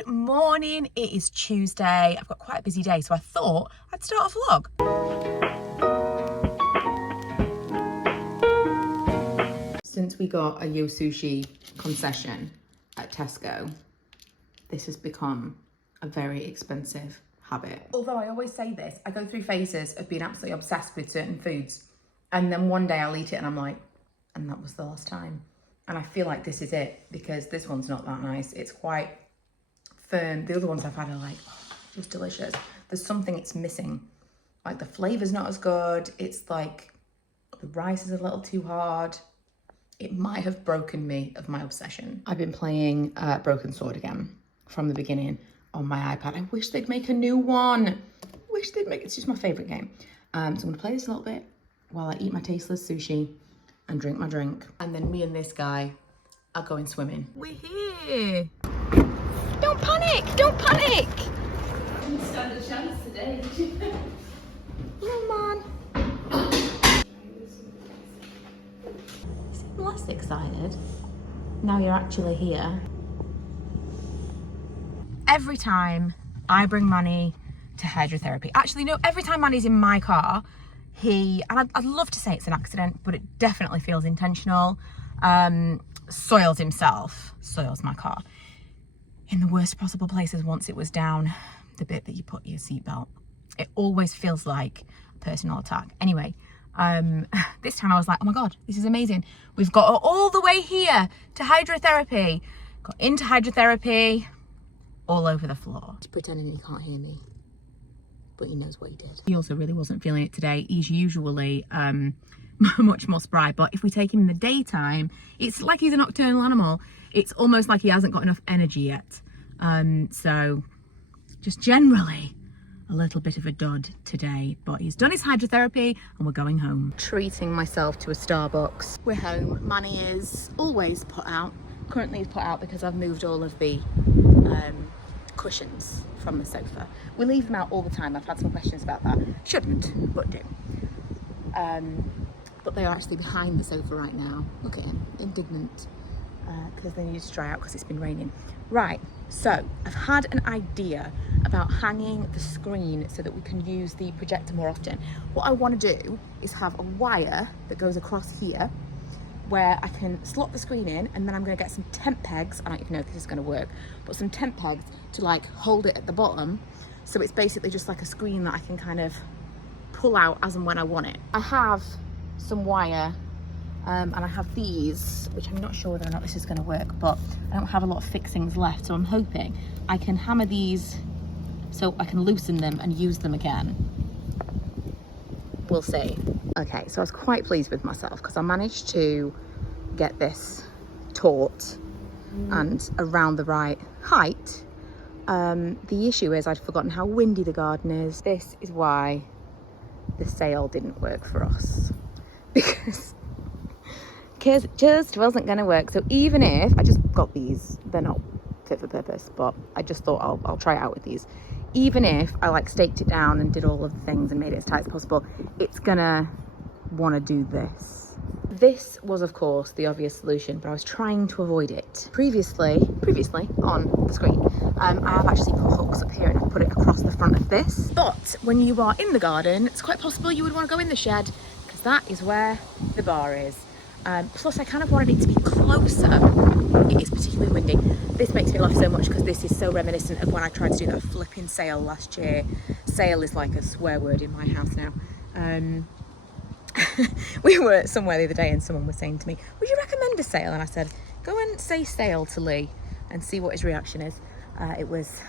Good morning, it is Tuesday. I've got quite a busy day, so I thought I'd start a vlog. Since we got a Yo Sushi concession at Tesco, this has become a very expensive habit. Although I always say this, I go through phases of being absolutely obsessed with certain foods, and then one day I'll eat it and I'm like, and that was the last time. And I feel like this is it, because this one's not that nice. It's quite firm. The other ones I've had are like, oh, just delicious. There's something it's missing. Like the flavor's not as good. It's like the rice is a little too hard. It might have broken me of my obsession. I've been playing Broken Sword again from the beginning on my iPad. I wish they'd make a new one. It's just my favorite game. So I'm gonna play this a little bit while I eat my tasteless sushi and drink my drink. And then me and this guy are going swimming. We're here. Don't panic, don't panic. I didn't stand a chance today, did you? No, man. You seem less excited now you're actually here. Every time I bring Manny to hydrotherapy, actually no, every time Manny's in my car, and I'd love to say it's an accident, but it definitely feels intentional, soils himself, soils my car in the worst possible places once it was down the bit that you put your seatbelt. It always feels like a personal attack. Anyway, this time I was like, oh my God, this is amazing. We've got all the way here to hydrotherapy. Got into hydrotherapy, all over the floor. He's pretending he can't hear me, but he knows what he did. He also really wasn't feeling it today. He's usually much more spry, but if we take him in the daytime, it's like he's a nocturnal animal. It's almost like he hasn't got enough energy yet. So just generally a little bit of a dud today, but he's done his hydrotherapy and we're going home. Treating myself to a Starbucks. We're home. Manny is always put out. Currently he's put out because I've moved all of the cushions from the sofa. We leave them out all the time. I've had some questions about that. Shouldn't, but do. But they are actually behind the sofa right now. Look at him, indignant, because they need to dry out because it's been raining. Right, so I've had an idea about hanging the screen so that we can use the projector more often. What I want to do is have a wire that goes across here where I can slot the screen in, and then I'm going to get some tent pegs. I don't even know if this is going to work, but some tent pegs to like hold it at the bottom. So it's basically just like a screen that I can kind of pull out as and when I want it. I have some wire and I have these, which I'm not sure whether or not this is going to work, but I don't have a lot of fixings left, so I'm hoping I can hammer these so I can loosen them and use them again. We'll see. Okay, so I was quite pleased with myself because I managed to get this taut and around the right height. The issue is I'd forgotten how windy the garden is. This is why the sail didn't work for us, because it just wasn't going to work. So even if I just got these, they're not fit for purpose, but I just thought I'll try it out with these. Even if I like staked it down and did all of the things and made it as tight as possible, it's gonna want to do this. This was of course the obvious solution, but I was trying to avoid it. Previously on the screen, I have actually put hooks up here and I've put it across the front of this. But when you are in the garden, it's quite possible you would want to go in the shed, because that is where the bar is. Plus I kind of wanted it to be closer. It is particularly windy. This makes me laugh so much because this is so reminiscent of when I tried to do that flipping sail last year. Sail is like a swear word in my house now. We were somewhere the other day and someone was saying to me, would you recommend a sail? And I said, go and say sail to Lee and see what his reaction is. It was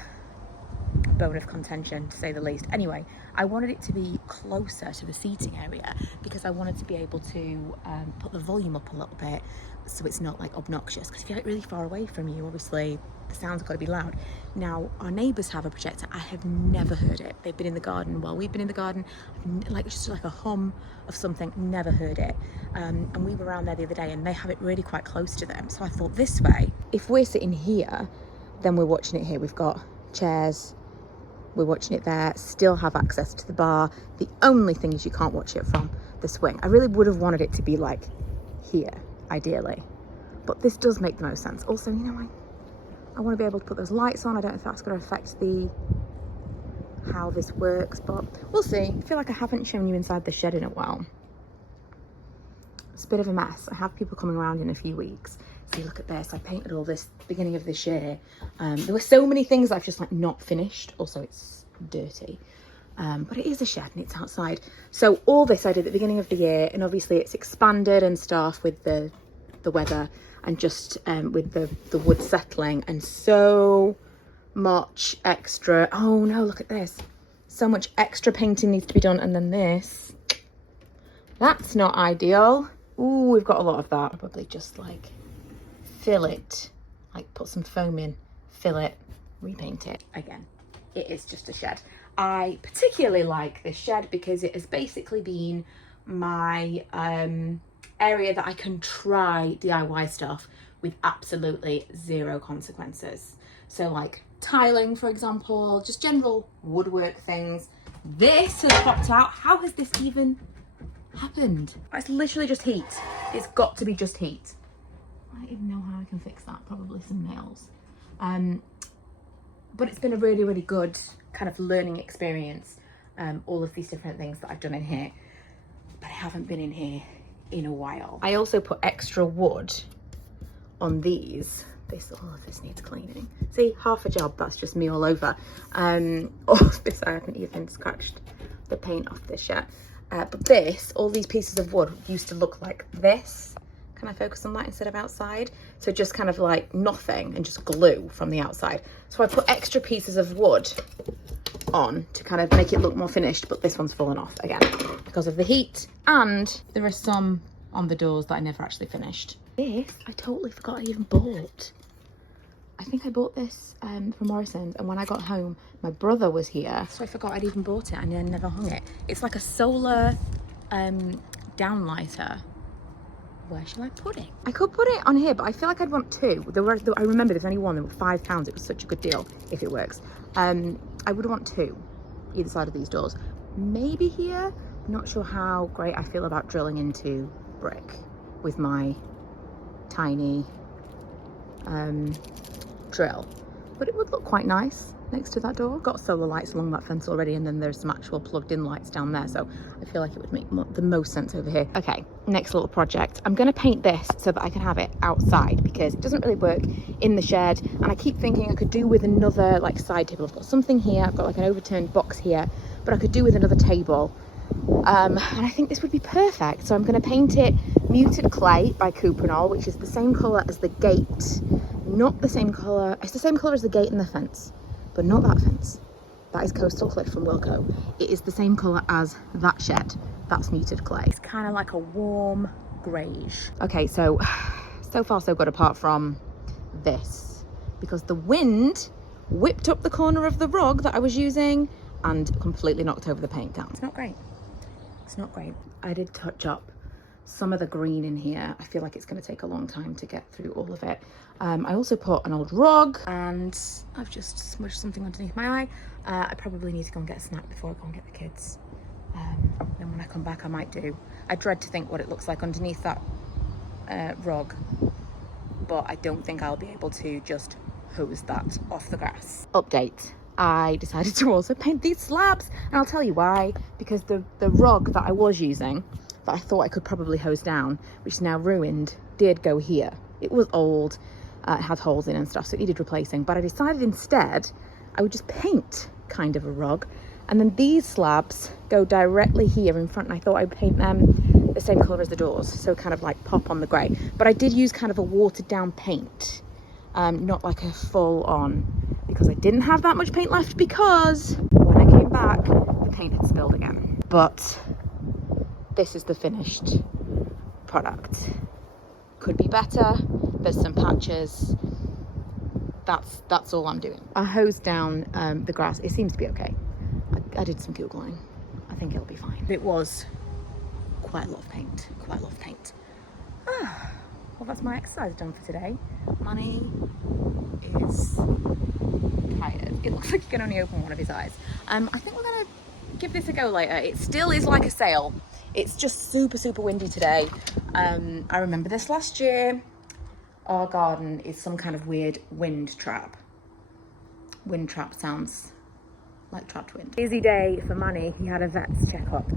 a bone of contention, to say the least. Anyway, I wanted it to be closer to the seating area because I wanted to be able to put the volume up a little bit so it's not like obnoxious, because if you're like really far away from you, obviously the sound's got to be loud. Now our neighbours have a projector. I have never heard it. They've been in the garden while we've been in the garden, like just like a hum of something, never heard it. And we were around there the other day and they have it really quite close to them. So I thought, this way, if we're sitting here, then we're watching it here. We've got chairs, we're watching it there, still have access to the bar. The only thing is you can't watch it from the swing. I really would have wanted it to be like here, ideally, but this does make the most sense. Also, you know, I want to be able to put those lights on. I don't know if that's going to affect how this works, but we'll see. I feel like I haven't shown you inside the shed in a while. It's a bit of a mess. I have people coming around in a few weeks. See, look at this. I painted all this beginning of this year. There were so many things I've just like not finished. Also, it's dirty. But it is a shed and it's outside. So all this I did at the beginning of the year, and obviously it's expanded and stuff with the weather and just with the wood settling, and so much extra. Oh no, look at this. So much extra painting needs to be done. And then this, that's not ideal. Ooh, we've got a lot of that. Probably just like fill it, like put some foam in, fill it, repaint it. Again, it is just a shed. I particularly like this shed because it has basically been my area that I can try DIY stuff with absolutely zero consequences. So like tiling, for example, just general woodwork things. This has popped out. How has this even happened? It's literally just heat. It's got to be just heat. I don't even know how I can fix that. Probably some nails. But it's been a really, really good kind of learning experience. All of these different things that I've done in here, but I haven't been in here in a while. I also put extra wood on these. All of this needs cleaning. See, half a job, that's just me all over. All of this, I haven't even scratched the paint off this yet. But this, all these pieces of wood used to look like this. Can I focus on that instead of outside? So just kind of like nothing and just glue from the outside. So I put extra pieces of wood on to kind of make it look more finished, but this one's fallen off again because of the heat, and there are some on the doors that I never actually finished. This, I totally forgot I even bought. I think I bought this from Morrison's, and when I got home, my brother was here, so I forgot I'd even bought it and I never hung it. It's like a solar downlighter. Where shall I put it? I could put it on here, but I feel like I'd want two. I remember there's only one. They were £5. It was such a good deal if it works. I would want two either side of these doors. Maybe here. Not sure how great I feel about drilling into brick with my tiny drill, but it would look quite nice next to that door. Got solar lights along that fence already, and then there's some actual plugged in lights down there, so I feel like it would make the most sense over here. Okay, next little project. I'm going to paint this so that I can have it outside because it doesn't really work in the shed, and I keep thinking I could do with another like side table. I've got something here, I've got like an overturned box here, but I could do with another table. And I think this would be perfect, so I'm going to paint it muted clay by Cuprinol, which is the same colour as the gate. Not the same colour, it's the same colour as the gate and the fence, but not that fence. That is Coastal Cliff from Wilco. It is the same colour as that shed. That's muted clay. It's kind of like a warm greyish. Okay, so far so good apart from this, because the wind whipped up the corner of the rug that I was using and completely knocked over the paint down. It's not great. It's not great. I did touch up some of the green in here. I feel like it's going to take a long time to get through all of it. I also put an old rug, and I've just smudged something underneath my eye. I probably need to go and get a snack before I go and get the kids. Then when I come back I might do. I dread to think what it looks like underneath that rug, but I don't think I'll be able to just hose that off the grass. Update. I decided to also paint these slabs, and I'll tell you why. Because the rug that I was using, that I thought I could probably hose down, which is now ruined, did go here. It was old, it had holes in and stuff, so it needed replacing. But I decided instead I would just paint kind of a rug, and then these slabs go directly here in front, and I thought I'd paint them the same colour as the doors, so kind of like pop on the grey. But I did use kind of a watered down paint, not like a full on, because I didn't have that much paint left, because when I came back the paint had spilled again. But this is the finished product. Could be better. There's some patches. That's all I'm doing. I hosed down the grass. It seems to be okay. I did some Googling. I think it'll be fine. It was quite a lot of paint. Well, that's my exercise done for today. Manny is tired. It looks like he can only open one of his eyes. I think we're gonna give this a go later. It still is like a sail. It's just super windy today. I remember this last year. our garden is some kind of weird wind trap. Wind trap sounds like trapped wind. Busy day for Manny. He had a vet's checkup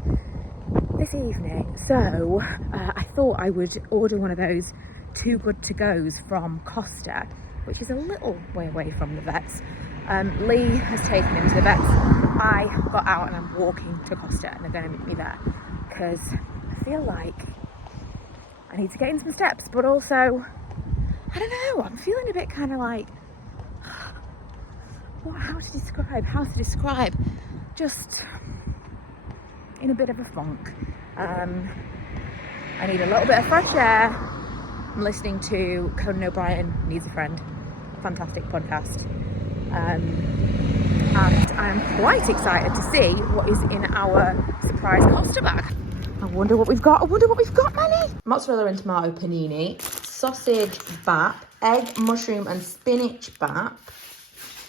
this evening, so I thought I would order one of those Too Good To Goes from Costa, which is a little way away from the vets. Lee has taken him to the vets. I got out and I'm walking to Costa, and they're going to meet me there because I feel like I need to get in some steps, but also, I don't know, I'm feeling a bit kind of like, how to describe, just in a bit of a funk. I need a little bit of fresh air. I'm listening to Conan O'Brien Needs a Friend, fantastic podcast, and I'm quite excited to see what is in our surprise Costa bag. I wonder what we've got, Manny. Mozzarella and tomato panini, sausage bap, egg, mushroom and spinach bap,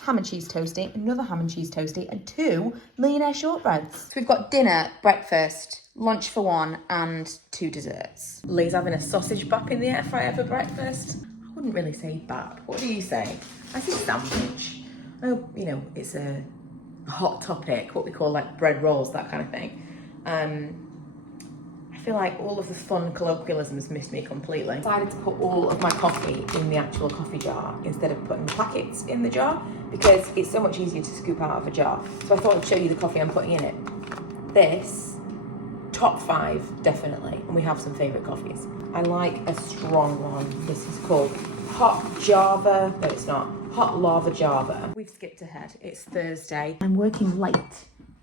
ham and cheese toasty, another ham and cheese toasty, and 2 millionaire shortbreads. So we've got dinner, breakfast, lunch for 1, and 2 desserts. Lee's having a sausage bap in the air fryer for breakfast. I wouldn't really say bap. What do you say? I say sandwich. Oh, you know, it's a hot topic, what we call like bread rolls, that kind of thing. I feel like all of the fun colloquialisms missed me completely. I decided to put all of my coffee in the actual coffee jar instead of putting the packets in the jar because it's so much easier to scoop out of a jar. So I thought I'd show you the coffee I'm putting in it. This, top 5 definitely, and we have some favourite coffees. I like a strong one. This is called Hot Java, no it's not, Hot Lava Java. We've skipped ahead, it's Thursday. I'm working late,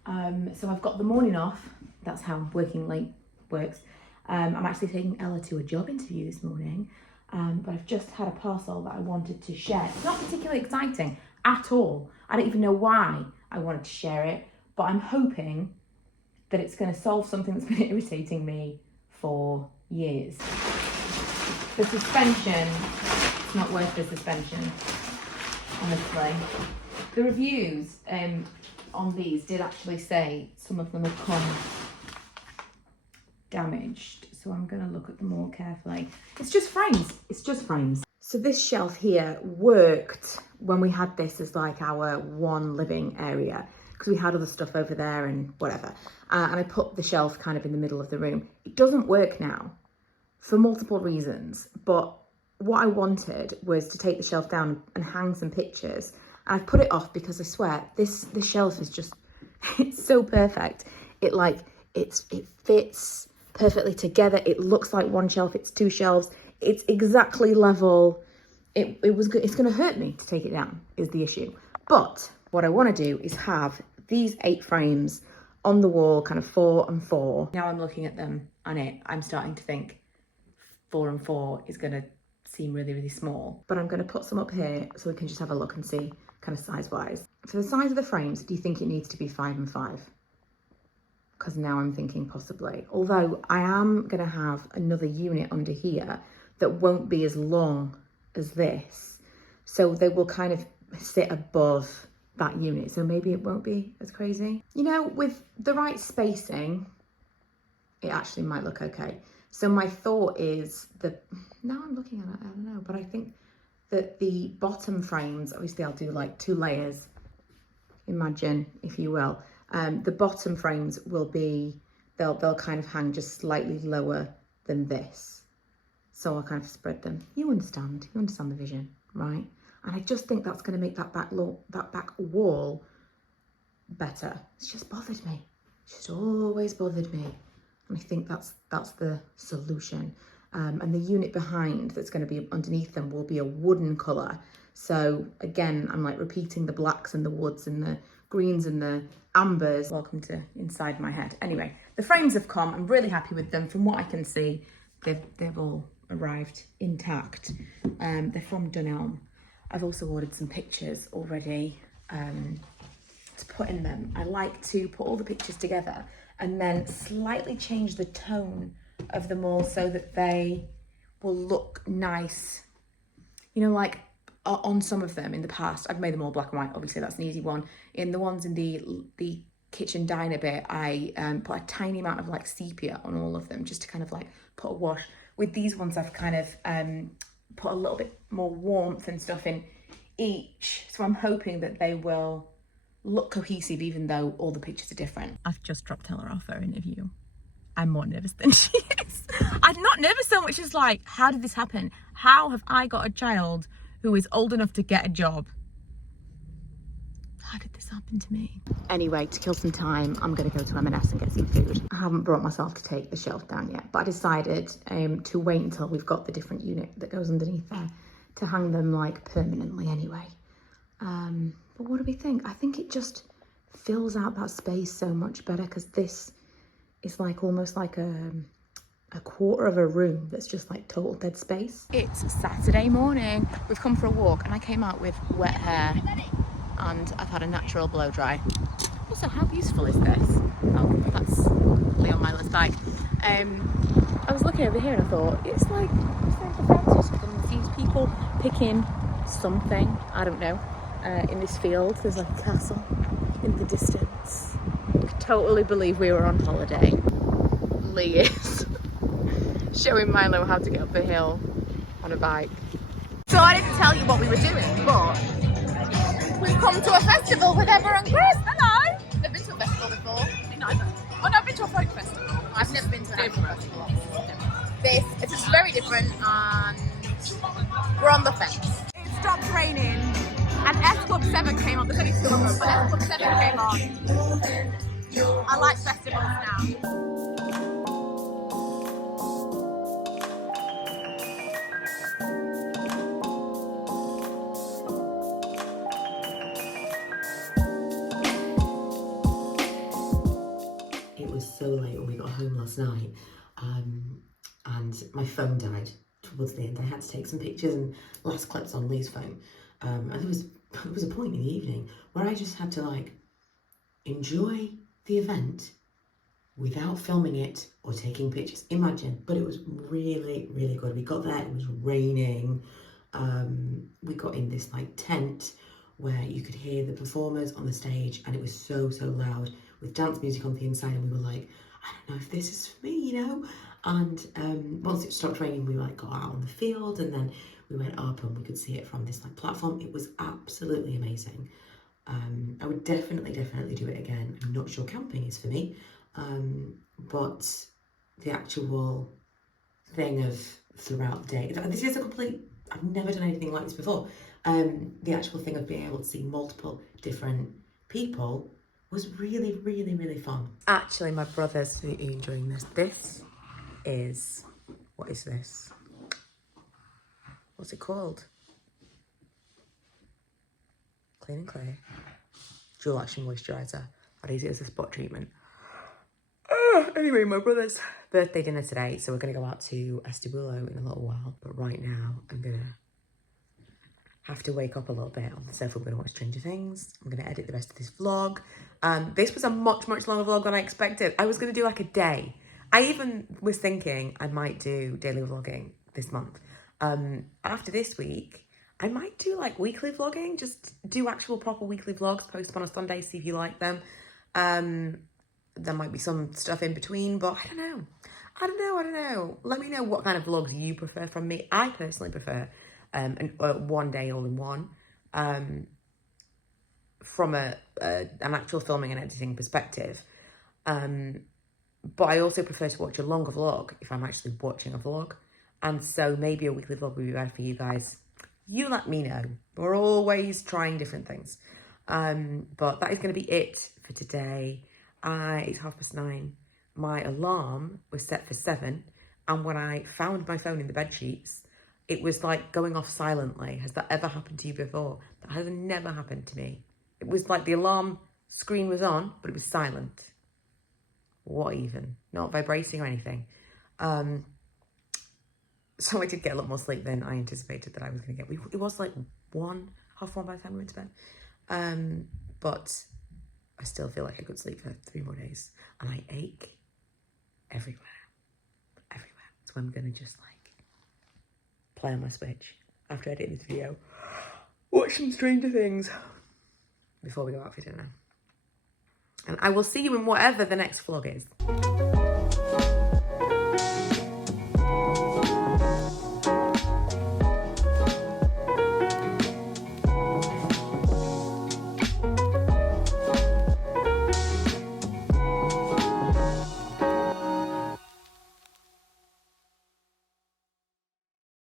so I've got the morning off. That's how working late works. I'm actually taking Ella to a job interview this morning, but I've just had a parcel that I wanted to share. It's not particularly exciting at all. I don't even know why I wanted to share it, but I'm hoping that it's going to solve something that's been irritating me for years. The suspension, it's not worth the suspension, honestly. The reviews on these did actually say some of them have come damaged, so I'm going to look at them more carefully. It's just frames. So this shelf here worked when we had this as like our one living area because we had other stuff over there and whatever, and I put the shelf kind of in the middle of the room. It doesn't work now for multiple reasons, but what I wanted was to take the shelf down and hang some pictures, and I've put it off because I swear this shelf is just, it's so perfect. It fits perfectly together. It looks like one shelf, it's 2 shelves, it's exactly level. It's going to hurt me to take it down is the issue. But what I want to do is have these 8 frames on the wall, kind of 4 and 4. Now I'm looking at them and I'm starting to think 4 and 4 is going to seem really, really small. But I'm going to put some up here so we can just have a look and see kind of size wise. For the size of the frames, do you think it needs to be 5 and 5? Because now I'm thinking possibly. Although I am going to have another unit under here that won't be as long as this. So they will kind of sit above that unit. So maybe it won't be as crazy. You know, with the right spacing, it actually might look okay. So my thought is that, now I'm looking at it, I don't know, but I think that the bottom frames, obviously I'll do like 2 layers, imagine, if you will. The bottom frames will be, they'll kind of hang just slightly lower than this. So I'll kind of spread them. You understand the vision, right? And I just think that's going to make that back wall better. It's just bothered me. It's just always bothered me. And I think that's the solution. And the unit behind that's going to be underneath them will be a wooden colour. So again, I'm like repeating the blacks and the woods and the greens and the ambers. Welcome to inside my head. Anyway, the frames have come. I'm really happy with them. From what I can see, they've all arrived intact. They're from Dunelm. I've also ordered some pictures already to put in them. I like to put all the pictures together and then slightly change the tone of them all so that they will look nice. You know, like on some of them in the past, I've made them all black and white. Obviously, that's an easy one. In the ones in the kitchen diner bit, I put a tiny amount of like sepia on all of them just to kind of like put a wash. With these ones, I've kind of put a little bit more warmth and stuff in each. So I'm hoping that they will look cohesive even though all the pictures are different. I've just dropped Ella off her interview. I'm more nervous than she is. I'm not nervous so much as like, how did this happen? How have I got a child who is old enough to get a job? How did this happen to me? Anyway, to kill some time, I'm gonna go to M&S and get some food. I haven't brought myself to take the shelf down yet, but I decided to wait until we've got the different unit that goes underneath there to hang them like permanently anyway. But what do we think? I think it just fills out that space so much better because this is like almost like a quarter of a room that's just like total dead space. It's Saturday morning. We've come for a walk and I came out with wet hair and I've had a natural blow dry. Also, how beautiful is this? Oh, that's Leon Myler's bike. I was looking over here and I thought, it's like the fence or something. These people picking something, I don't know, in this field. There's like a castle in the distance. I could totally believe we were on holiday. Lee is showing Milo how to get up the hill on a bike. So I didn't tell you what we were doing, but we've come to a festival with Emma and Chris. Hello! Never been to a festival before. Me neither. Oh no, I've been to a folk festival. I've never been to an actual festival. This is very different and we're on the fence. It stopped raining and S Club 7 came on. There's only two of them, but S Club 7 came on. I like festivals now. So late when we got home last night, and my phone died towards the end. I had to take some pictures and last clips on Lee's phone, and there was a point in the evening where I just had to like enjoy the event without filming it or taking pictures. Imagine, but it was really, really good. We got there, it was raining. We got in this like tent where you could hear the performers on the stage and it was so loud with dance music on the inside, and we were like, I don't know if this is for me, you know? And once it stopped raining, we like got out on the field and then we went up and we could see it from this like platform. It was absolutely amazing. I would definitely do it again. I'm not sure camping is for me, but the actual thing of throughout the day, this is a complete, I've never done anything like this before. The actual thing of being able to see multiple different people was really fun. Actually, my brother's really enjoying this. This is, what is this? What's it called? Clean and Clear Dual Action Moisturiser. I'd use it as a spot treatment. Anyway, my brother's birthday dinner today, so we're gonna go out to Estibulo in a little while. But right now, I'm gonna have to wake up a little bit on the sofa. We're gonna watch Stranger Things. I'm gonna edit the rest of this vlog. This was a much longer vlog than I expected. I was gonna do like a day. I even was thinking I might do daily vlogging this month. After this week, I might do like weekly vlogging, just do actual proper weekly vlogs, post them on a Sunday, see if you like them. There might be some stuff in between, but I don't know. Let me know what kind of vlogs you prefer from me. I personally prefer one day all in one, from an actual filming and editing perspective. But I also prefer to watch a longer vlog if I'm actually watching a vlog. And so maybe a weekly vlog would be better for you guys. You let me know. We're always trying different things. But that is going to be it for today. It's 9:30. My alarm was set for 7. And when I found my phone in the bed sheets, it was like going off silently. Has that ever happened to you before? That has never happened to me. It was like the alarm screen was on, but it was silent. What even? Not vibrating or anything. So I did get a lot more sleep than I anticipated that I was going to get. It was like half one by the time we went to bed. But I still feel like I could sleep for 3 more days. And I ache everywhere. So I'm going to just like play on my Switch after editing this video. Watch some Stranger Things before we go out for dinner. And I will see you in whatever the next vlog is.